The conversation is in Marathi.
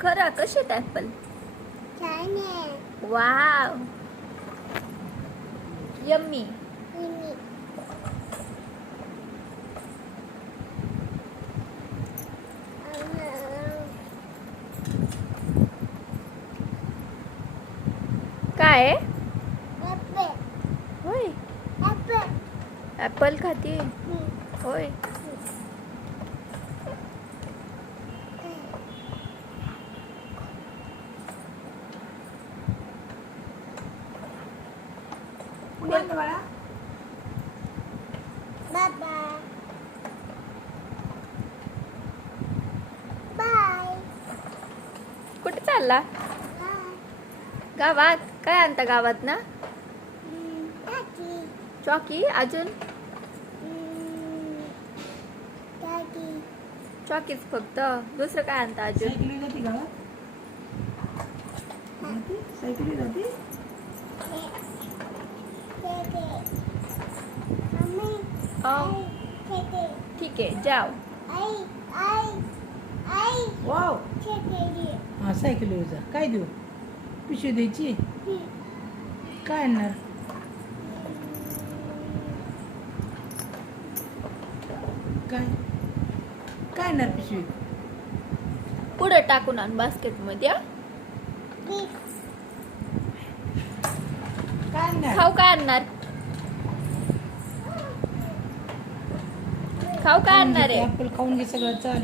खरं कसे ऍपल? Wow, yummy. काय आहे? होय, ऍपल खाते. होय. कुठे चालला? गावात? काय आणता गावात ना? चॉकी. अजून? चॉकीच फक्त? दुसरं काय आणता अजून? ठीक आहे, जाओ. वाव, हा सायकल जा. काय देऊ? पिशवी द्यायची? काय आणणार? काय काय आणणार पिशवी? पुढे टाकून आण बास्केट मध्ये. काय आणणार? खाऊ काय आणणार? खाऊ काय आणणार आहे? ऍपल खाऊन घे सगळं. चाल.